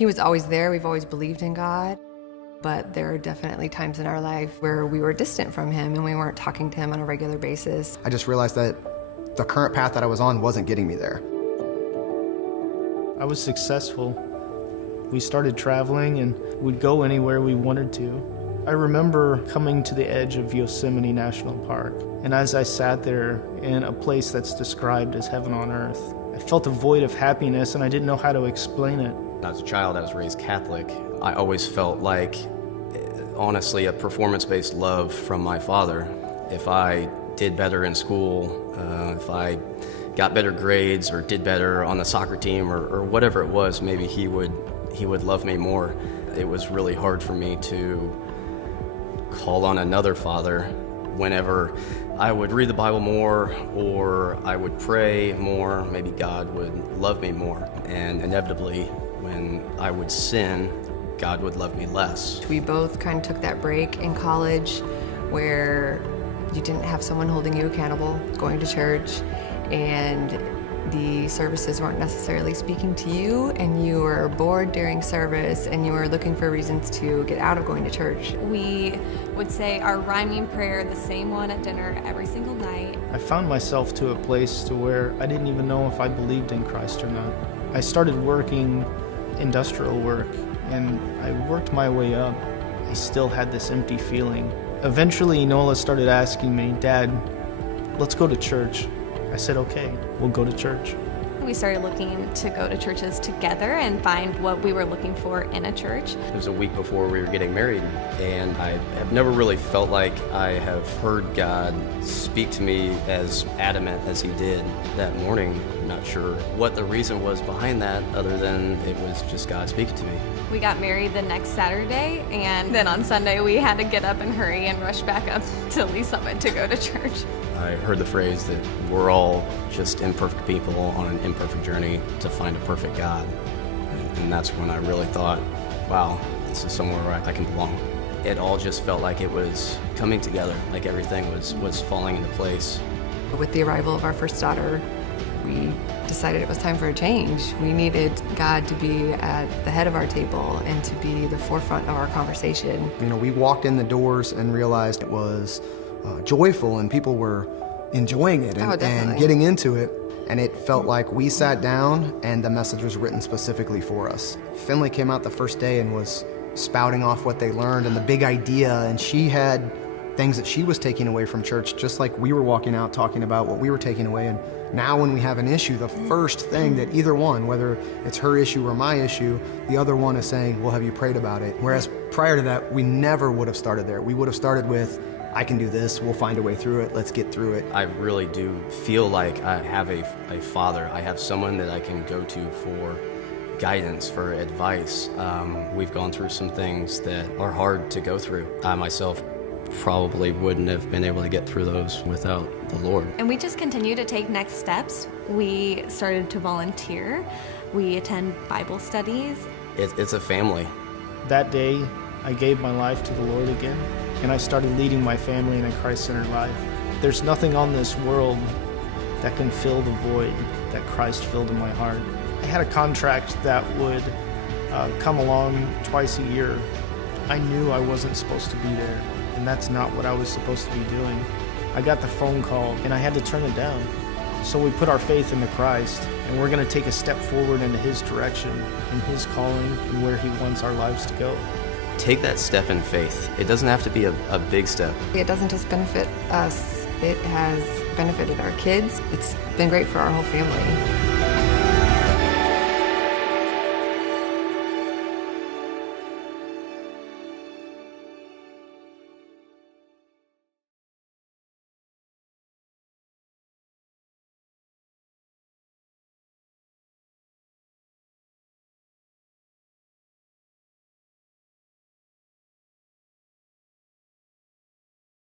He was always there. We've always believed in God. But there are definitely times in our life where we were distant from him and we weren't talking to him on a regular basis. I just realized that the current path that I was on wasn't getting me there. I was successful. We started traveling and we'd go anywhere we wanted to. I remember coming to the edge of Yosemite National Park, and as I sat there in a place that's described as heaven on earth, I felt a void of happiness and I didn't know how to explain it. As a child, I was raised Catholic. I always felt like, honestly, a performance-based love from my father. If I did better in school, if I got better grades or did better on the soccer team or whatever it was, maybe he would love me more. It was really hard for me to call on another father whenever I would read the Bible more or I would pray more, maybe God would love me more. And inevitably, when I would sin, God would love me less. We both kind of took that break in college where you didn't have someone holding you accountable, going to church, and the services weren't necessarily speaking to you, and you were bored during service, and you were looking for reasons to get out of going to church. We would say our rhyming prayer, the same one at dinner every single night. I found myself to a place to where I didn't even know if I believed in Christ or not. I started working industrial work, and I worked my way up. I still had this empty feeling. Eventually, Nola started asking me, "Dad, let's go to church." I said, "Okay, we'll go to church." We started looking to go to churches together and find what we were looking for in a church. It was a week before we were getting married, and I have never really felt like I have heard God speak to me as adamant as he did that morning. I'm not sure what the reason was behind that, other than it was just God speaking to me. We got married the next Saturday, and then on Sunday we had to get up and hurry and rush back up to Lee Summit to go to church. I heard the phrase that we're all just imperfect people on an imperfect journey to find a perfect God. And that's when I really thought, wow, this is somewhere where I can belong. It all just felt like it was coming together, like everything was falling into place. With the arrival of our first daughter, we decided it was time for a change. We needed God to be at the head of our table and to be the forefront of our conversation. You know, we walked in the doors and realized it was joyful and people were enjoying it and getting into it. And it felt like we sat down and the message was written specifically for us. Finley came out the first day and was spouting off what they learned and the big idea, and she had things that she was taking away from church, just like we were walking out talking about what we were taking away. And now when we have an issue, the first thing that either one, whether it's her issue or my issue, the other one is saying, well, have you prayed about it? Whereas prior to that, we never would have started there. We would have started with, I can do this, we'll find a way through it, let's get through it. I really do feel like I have a father. I have someone that I can go to for guidance, for advice. We've gone through some things that are hard to go through. I myself probably wouldn't have been able to get through those without the Lord. And we just continue to take next steps. We started to volunteer. We attend Bible studies. It's a family. That day, I gave my life to the Lord again, and I started leading my family in a Christ-centered life. There's nothing on this world that can fill the void that Christ filled in my heart. I had a contract that would come along twice a year. I knew I wasn't supposed to be there, and that's not what I was supposed to be doing. I got the phone call, and I had to turn it down. So we put our faith into Christ, and we're going to take a step forward into his direction, in his calling, and where he wants our lives to go. Take that step in faith. It doesn't have to be a big step. It doesn't just benefit us, it has benefited our kids. It's been great for our whole family.